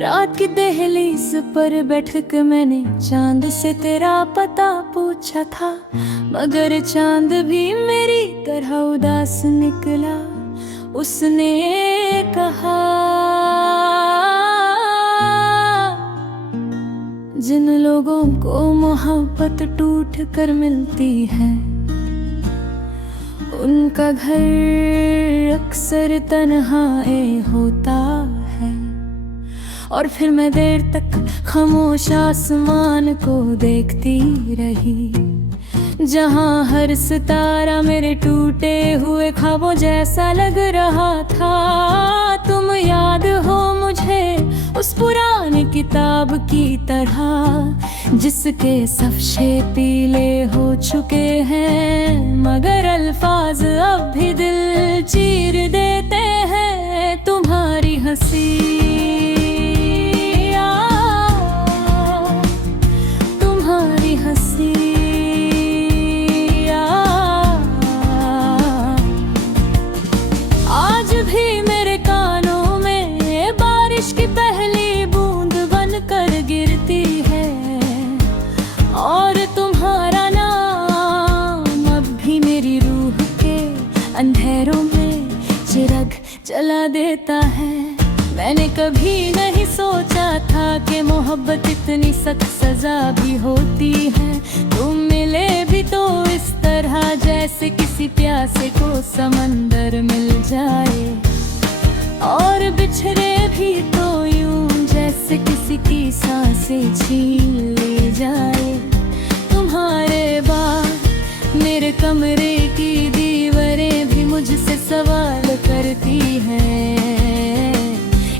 रात की दहलीज पर बैठ के मैंने चांद से तेरा पता पूछा था, मगर चांद भी मेरी तरह उदास निकला। उसने कहा, जिन लोगों को मोहब्बत टूट कर मिलती है, उनका घर अक्सर तन्हाए होता है। और फिर मैं देर तक खामोश आसमान को देखती रही, जहां हर सितारा मेरे टूटे हुए ख्वाबों जैसा लग रहा था। तुम याद हो मुझे उस पुरानी किताब की तरह, जिसके सफ़े पीले हो चुके हैं, मगर अल्फाज अब भी दिल चीर देते हैं। तुम्हारी हंसी, तुम्हारी हंसी आज भी मेरे कानों में बारिश की पहली बूंद बनकर गिरती है। और तुम्हारा नाम अब भी मेरी रूह के अंधेरों में चिराग जला देता है। मैंने कभी नहीं सोचा था कि मोहब्बत इतनी सख्त सजा भी होती है। तुम मिले भी तो इस तरह जैसे किसी प्यासे को समंदर मिल जाए, और बिछड़े भी तो यूं जैसे किसी की सांसें छीन ले जाए। तुम्हारे बाद मेरे कमरे की दीवारें भी मुझसे सवाल करती हैं,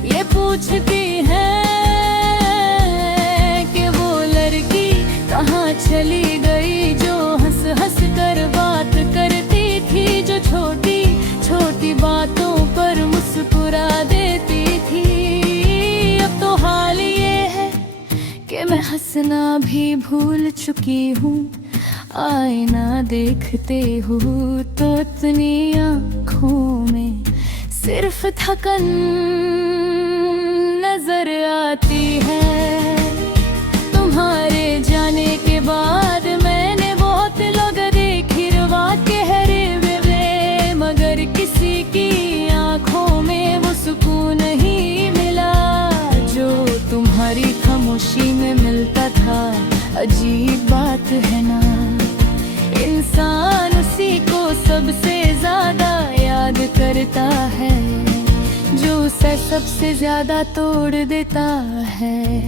ये पूछती है कि वो लड़की कहाँ चली गई, जो हंस हंस कर बात करती थी, जो छोटी छोटी बातों पर मुस्कुरा देती थी। अब तो हाल ये है कि मैं हंसना भी भूल चुकी हूँ। आईना देखते हूँ तो इतनी आँखों में सिर्फ थकन नजर आती है। तुम्हारे जाने के बाद मैंने बहुत लोग देखी रवा कहरे वे, मगर किसी की आंखों में वो सुकून नहीं मिला जो तुम्हारी खामोशी में मिलता था। अजीब बात है ना, इंसान उसी को सबसे ज्यादा याद करता है जो उसे सबसे ज्यादा तोड़ देता है।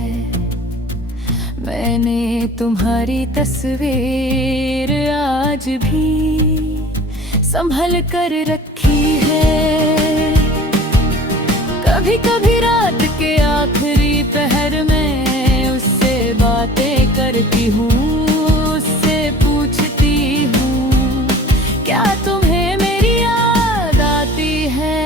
मैंने तुम्हारी तस्वीर आज भी संभल कर रखी है। कभी कभी रात के आखिरी पहर में उससे बातें करती हूँ, उससे पूछती हूँ क्या तुम्हें मेरी याद आती है।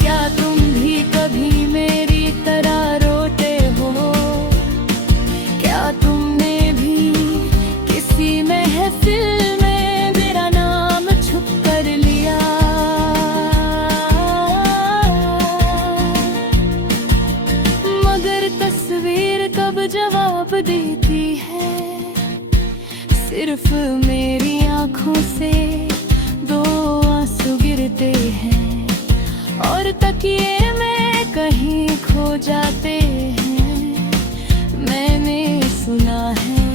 क्या तुम भी कभी मेरी तरह रोते हो, क्या तुमने भी किसी महफिल में मेरा नाम छुप कर लिया। मगर तस्वीर कब जवाब देती है, सिर्फ मेरी आंखों से दो आंसू गिरते हैं और तकिए में कहीं खो जाते हैं। मैंने सुना है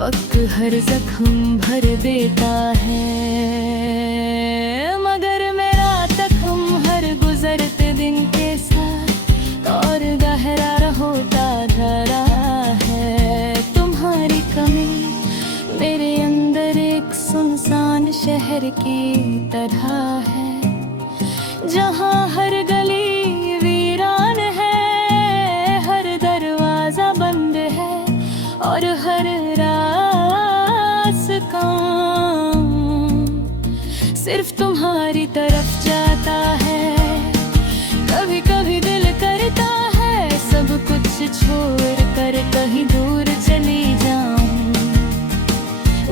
वक्त हर जख्म भर देता है, मगर मेरा जख्म हर गुजरते दिन के साथ और गहरा होता धरा है। तुम्हारी कमी मेरे अंदर एक सुनसान शहर की तरह है, जहाँ हर गली वीरान है, हर दरवाजा बंद है और हर रास्ता सिर्फ तुम्हारी तरफ जाता है। कभी कभी दिल करता है सब कुछ छोड़ कर कहीं दूर चली जाऊं,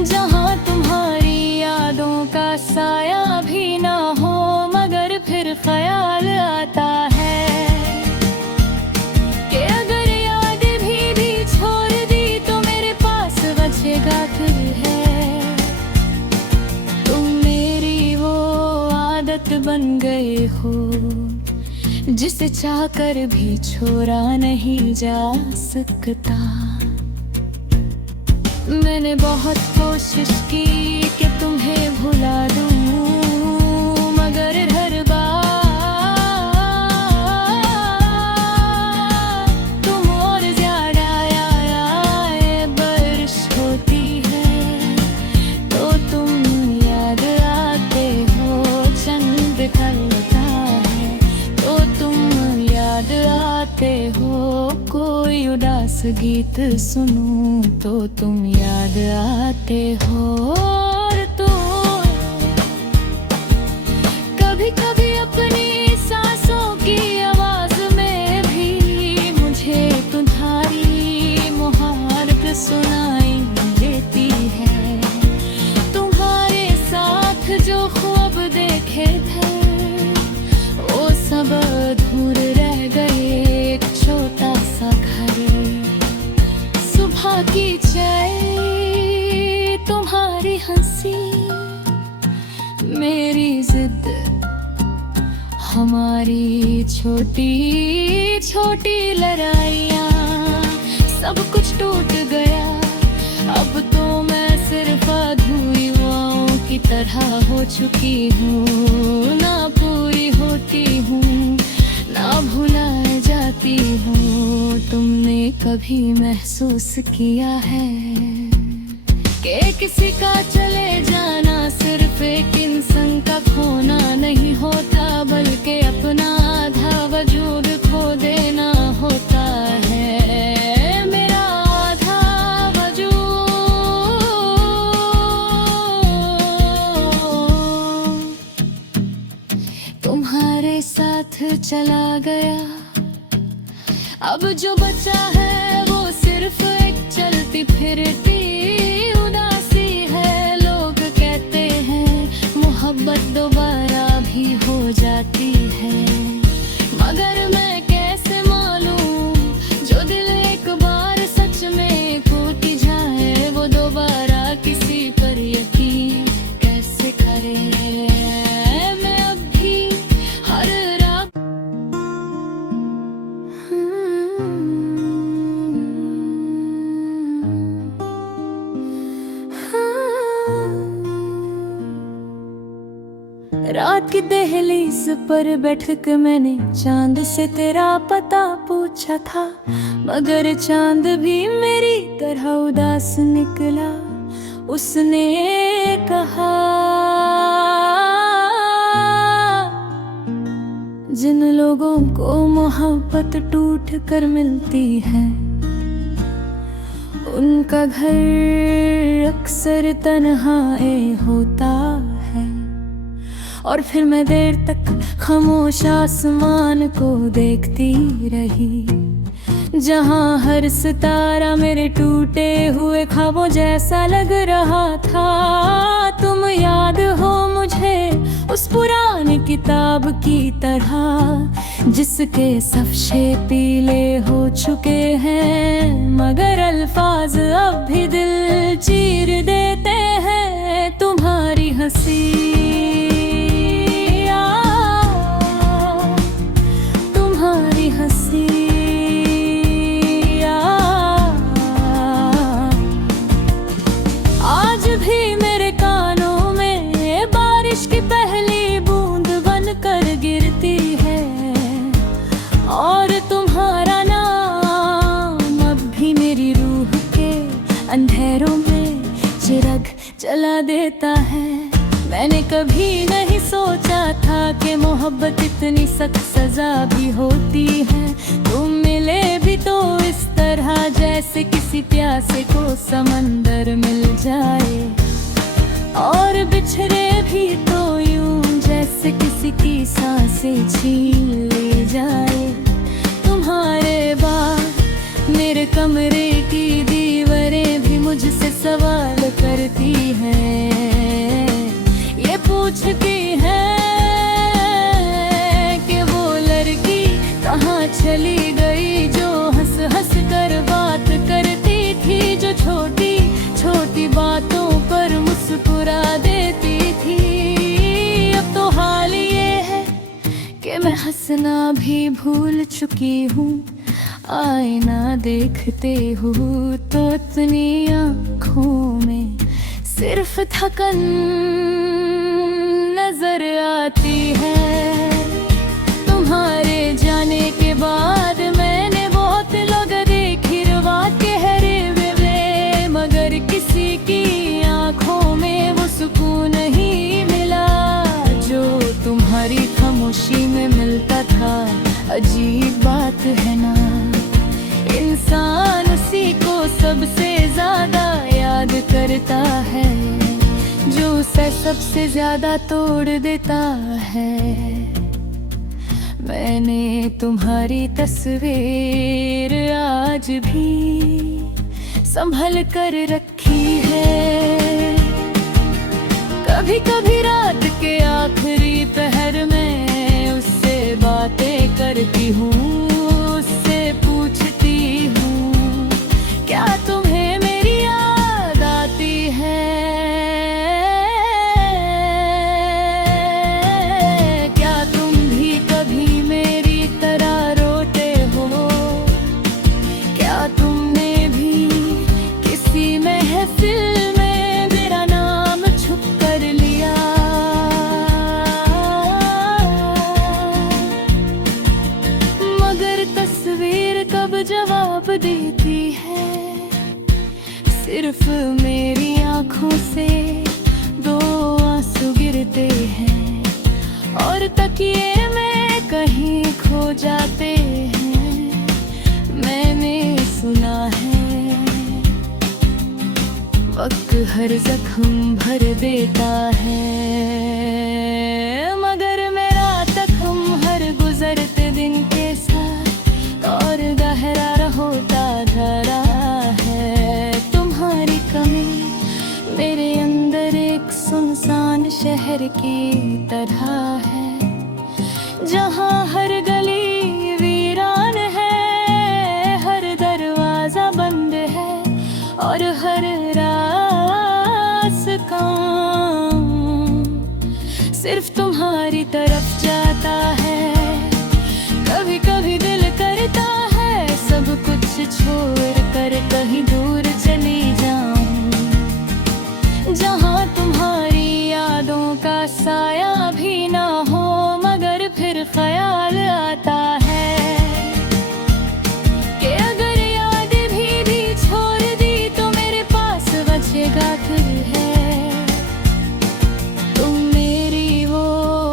जहाँ तुम्हारी यादों का साया भी जिसे चाहकर भी छोड़ा नहीं जा सकता। मैंने बहुत कोशिश की कि तुम्हें भुला दूं, मगर हर बार तुम और ज्यादा बारिश होती है तो तुम याद आते हो। चंद ढलता है तो तुम याद आते हो। कोई उदास गीत सुनूं तो तुम याद आते हो। और तुम कभी कभी अपनी सांसों की आवाज में भी मुझे तुम्हारी मुहारत सुनाई देती है। तुम्हारे साथ जो ख्वाब देखे थे वो सब अधूरे रह गए। एक छोटा सा घर, सुबह की चाय, तुम्हारी हंसी, मेरी जिद, हमारी छोटी छोटी लड़ाइयाँ, सब कुछ टूट गया। अब तो मैं सिर्फ अधूरी हवाओं की तरह हो चुकी हूँ। ना पूरी होती हूँ ना भुला जाती हूँ। तुमने कभी महसूस किया है कि किसी का चले जाना सिर्फ एक इंसान का खोना नहीं होता, बल्कि अपना आधा वजूद खो देना होता है। मेरा आधा वजूद तुम्हारे साथ चला गया। अब जो बचा है वो सिर्फ एक चलती फिरती उदासी है। लोग कहते हैं मोहब्बत दोबारा भी हो जाती है, मगर मैं कैसे मालूं जो दिल एक बार सच में टूट जाए वो दोबारा किसी पर यकीन कैसे करे। मैं अब भी हर रात रात की दहलीज पर बैठ के मैंने चांद से तेरा पता पूछा था, मगर चांद भी मेरी तरह उदास निकला। उसने कहा जिन लोगों को मोहब्बत टूट कर मिलती है उनका घर अक्सर तन्हाए होता है। और फिर मैं देर तक खामोश आसमान को देखती रही, जहां हर सितारा मेरे टूटे हुए ख्वाबों जैसा लग रहा था। तुम याद हो मुझे उस पुरानी किताब की तरह जिसके सफ़े पीले हो चुके हैं, मगर अल्फाज अब भी दिल चीर देते हैं। तुम्हारी हंसी, तुम्हारी हंसी आज भी मेरे कानों में बारिश की पहली बूंद बनकर गिरती है। और तुम्हारा नाम अब भी मेरी रूह के अंधेरों में चिराग जला देता है। मैंने कभी नहीं सोचा था कि मोहब्बत इतनी सख्त सजा भी होती है। तुम मिले भी तो इस तरह जैसे किसी प्यासे को समंदर मिल जाए, और बिछड़े भी तो यूं जैसे किसी की सांसें छीन ले जाए। तुम्हारे बाद मेरे कमरे की दीवारें भी मुझसे सवाल करती हैं, ये पूछती है कि वो लड़की कहाँ चली गई जो हंस हंस कर बात करती थी, जो छोटी छोटी बातों पर मुस्कुरा देती थी। अब तो हाल ये है कि मैं हंसना भी भूल चुकी हूँ। आईना देखते हो तो इतनी आँखों में सिर्फ थकन नजर आती है। तुम्हारे जाने के बाद मैंने बहुत लोग देखी रवा गहरे वे, मगर किसी की आंखों में वो सुकून नहीं मिला जो तुम्हारी खामोशी में मिलता था। अजीब बात है ना, इंसान उसी को सबसे ज्यादा याद करता है जो उसे सबसे ज्यादा तोड़ देता है। मैंने तुम्हारी तस्वीर आज भी संभल कर रखी है। कभी कभी रात के आखिरी पहर में उससे बातें करती हूँ, उससे पूछती हूँ क्या तुम्हें मेरी याद आती है। क्या तुम भी कभी मेरी तरह रोते हो? क्या तुमने भी किसी महफिल में मेरा नाम छुप कर लिया? मगर तस्वीर कब जवाब देती है? सिर्फ मेरी आंखों से दो आंसू गिरते हैं और तकिए में कहीं खो जाते हैं। मैंने सुना है वक्त हर जख्म भर देता है, मगर मेरा जख्म हर गुजरते दिन के साथ और गहरा होता धरा है। तुम्हारी कमी मेरे अंदर एक सुनसान शहर की तरह है, जहाँ हर गली वीरान है, हर दरवाजा बंद है और हर रास्ता सिर्फ तुम्हारी तरफ जाता है। कभी कभी दिल करता है सब कुछ छोड़ कर कहीं दूर चली जाऊं, जहाँ तुम्हारी यादों का साया भी ना हो। मगर फिर ख्याल आता है कि अगर याद भी छोड़ दी तो मेरे पास बचेगा फिर है। तुम मेरी वो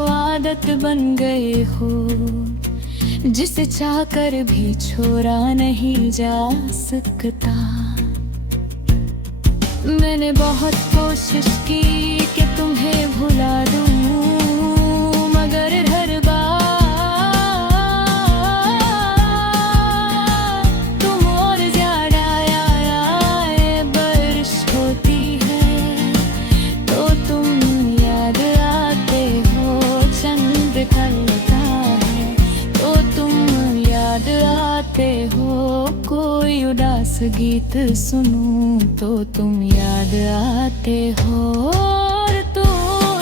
आदत बन गए हो जिसे चाहकर भी छोड़ा नहीं जा सकता। मैंने बहुत कोशिश की कि तुम्हें भुला दूं, मगर हर बार तुम और ज्यादा बारिश होती है तो तुम याद आते हो। चंद ढलता है तो तुम याद आते हो। कोई उदास गीत सुनूं तो तुम याद आते हो। और तुम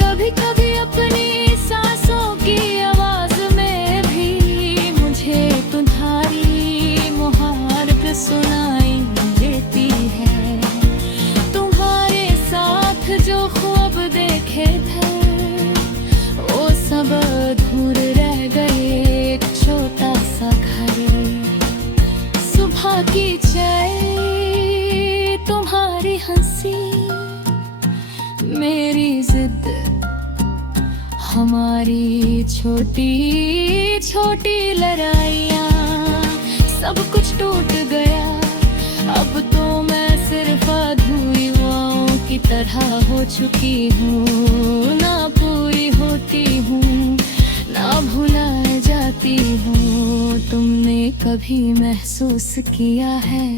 कभी कभी अपनी सांसों की आवाज में भी मुझे तुम्हारी मुहारत सुनाई देती है। तुम्हारे साथ जो ख्वाब देखे थे वो सब अधूरे रह गए। एक छोटा सा घर, सुबह की चाय, तुम्हारी हंसी, मेरी जिद, हमारी छोटी छोटी लड़ाइयाँ, सब कुछ टूट गया। अब तो मैं सिर्फ अधूरी हवाओं की तरह हो चुकी हूँ। ना पूरी होती हूँ ना भुला जाती हूँ। तुमने कभी महसूस किया है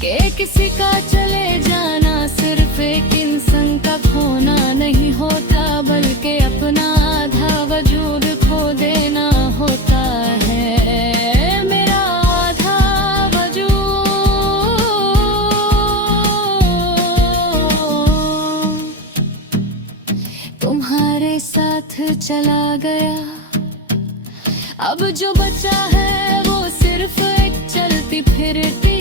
कि किसी का चले जाना सिर्फ एक इंसान का खोना नहीं होता, बल्कि अपना आधा वजूद खो देना होता है। मेरा आधा वजूद तुम्हारे साथ चला गया। अब जो बचा है वो सिर्फ एक चलती फिरती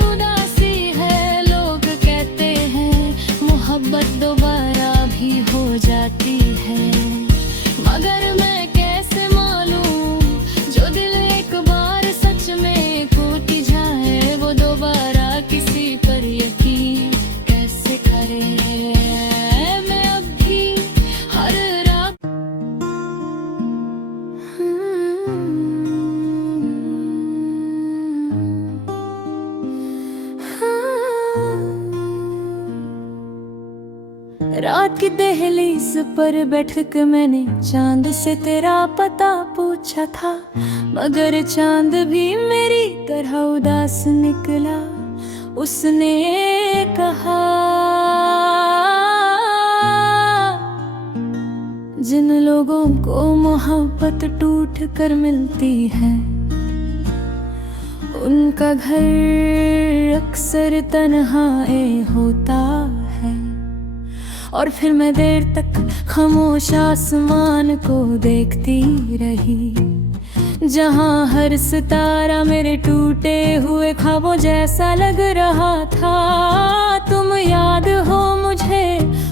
उदासी है। लोग कहते हैं मोहब्बत दोबारा भी हो जाती है, मगर मैं कैसे मालूं जो दिल एक बार सच में टूट जाए वो दोबारा किसी पर यकीन कैसे करे। मैं अब भी हर रात रात की दहलीज पर बैठ के मैंने चांद से तेरा पता पूछा था, मगर चांद भी मेरी तरह उदास निकला। उसने कहा जिन लोगों को मोहब्बत टूट कर मिलती है उनका घर अक्सर तन्हाए होता है। और फिर मैं देर तक खामोश आसमान को देखती रही, जहां हर सितारा मेरे टूटे हुए ख्वाबों जैसा लग रहा था। तुम याद हो मुझे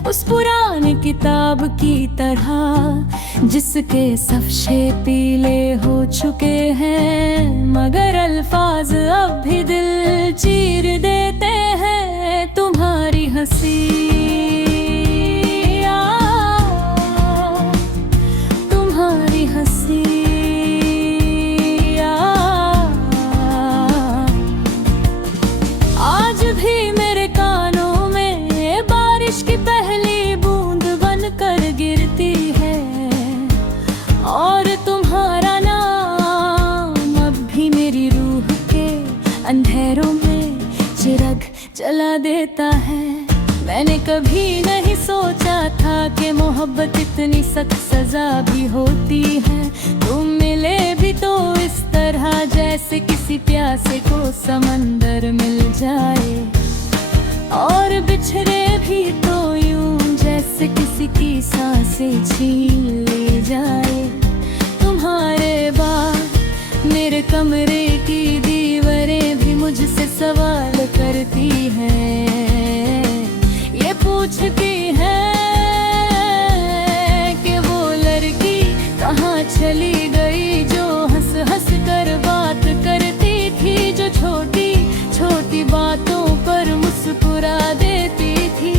उस पुरानी किताब की तरह जिसके सफ़े पीले हो चुके हैं, मगर अल्फाज अब भी दिल चीर देते हैं। तुम्हारी हंसी आज भी मेरे कानों में बारिश की पहली बूंद बनकर गिरती है, और तुम्हारा नाम अब भी मेरी रूह के अंधेरों में चिराग जला देता है। मैंने कभी नहीं सोचा था कि मोहब्बत इतनी सख्त सजा भी होती है। तुम मिले भी तो इस तरह जैसे किसी प्यासे को समंदर मिल जाए, और बिछड़े भी तो यूं जैसे किसी की सांसें छीन ले जाए। तुम्हारे बाद मेरे कमरे की दीवारें भी मुझसे सवाल करती हैं, ये पूछती है कि वो लड़की कहाँ चली गई जो हंस हंस कर बात करती थी, जो छोटी छोटी बातों पर मुस्कुरा देती थी।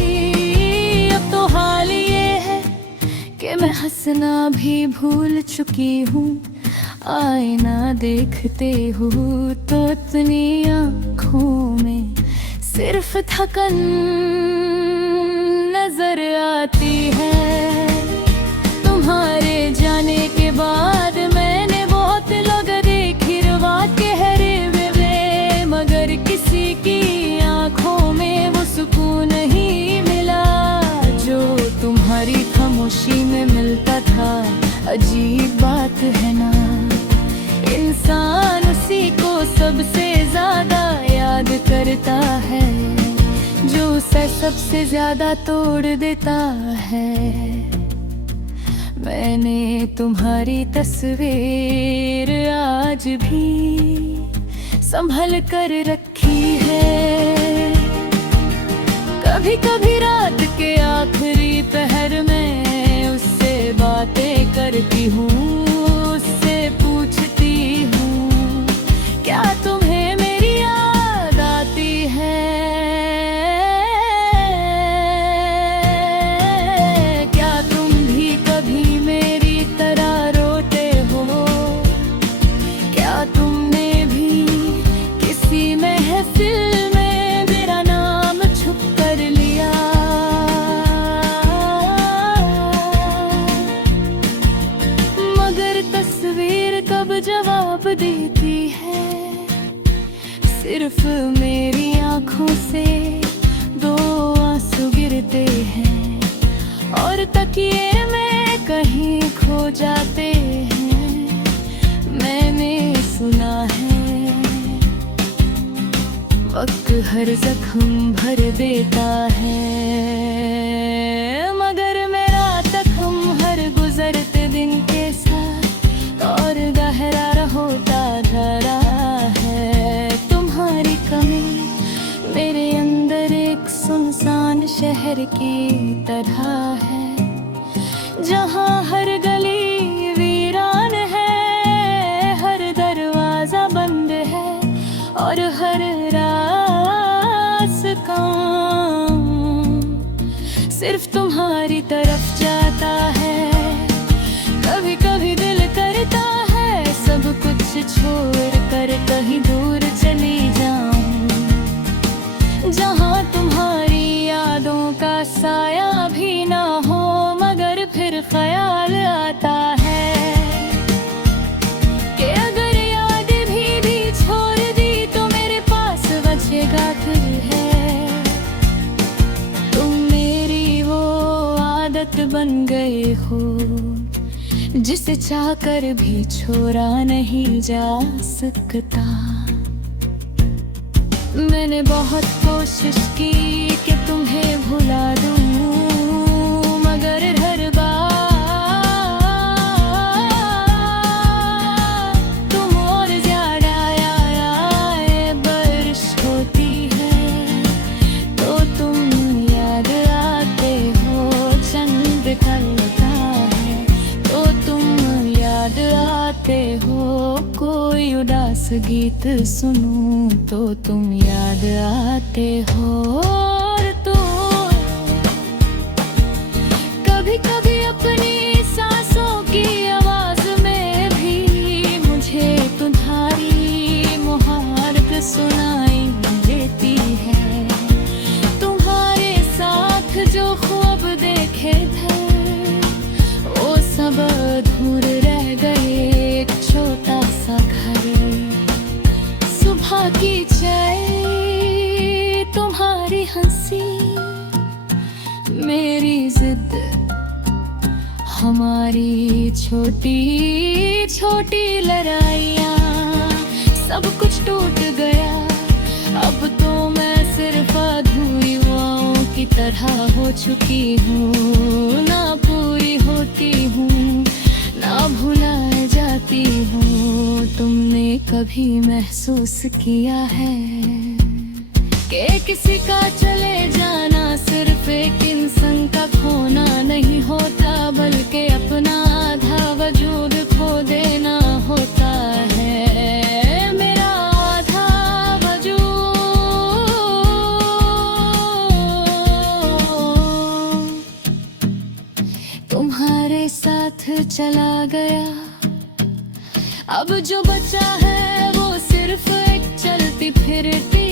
अब तो हाल ये है कि मैं हंसना भी भूल चुकी हूँ, आईना देखते हूँ तो इतनी आँखों में सिर्फ थकन नजर आती है। तुम्हारे जाने के बाद मैंने बहुत लोग देखी रवा गहरे वे, मगर किसी की आंखों में वो सुकून नहीं मिला जो तुम्हारी खामोशी में मिलता था। अजीब बात है ना, इंसान उसी को सबसे ज्यादा याद करता है जो उसे सबसे ज्यादा तोड़ देता है। मैंने तुम्हारी तस्वीर आज भी संभल कर रखी है। कभी कभी रात के आखिरी पहर में उससे बातें करती हूँ, उससे पूछती हूँ क्या तुम्हें मेरी याद आती है। जवाब देती है, सिर्फ मेरी आंखों से दो आंसू गिरते हैं और तकिए में कहीं खो जाते हैं। मैंने सुना है वक्त हर जख्म भर देता है, मगर मेरा जख्म हर ख्याल आता है कि अगर याद भी छोड़ दी तो मेरे पास बचेगा फिर है। तुम मेरी वो आदत बन गए हो जिसे चाहकर भी छोड़ा नहीं जा सकता। मैंने बहुत कोशिश की कि तुम्हें भुला दूं, मगर हर बार तुम और ज्यादा बारिश होती है तो तुम याद आते हो। चंद ढलता है तो तुम याद आते हो। कोई उदास गीत सुनूं तो तुम याद आते हो। और तुम कभी कभी अपनी सांसों की आवाज में भी मुझे तुम्हारी मुहारत सुनाई देती है। तुम्हारे साथ जो ख्वाब देखे थे वो सब अधूरे रह गए। एक छोटा सा घर, सुबह की चाय, तुम्हारी हंसी, मेरी जिद, हमारी छोटी छोटी लड़ाइयाँ, सब कुछ टूट गया। अब तो मैं सिर्फ अधूरी हुआओं की तरह हो चुकी हूँ। ना पूरी होती हूँ ना भुलाए जाती हूँ। तुमने कभी महसूस किया है कि किसी का चले जाना सिर्फ एक इंसान का खोना नहीं होता, बल्कि अपना आधा वजूद खो देना होता है। मेरा आधा वजूद तुम्हारे साथ चला गया। अब जो बचा है वो सिर्फ एक चलती फिरती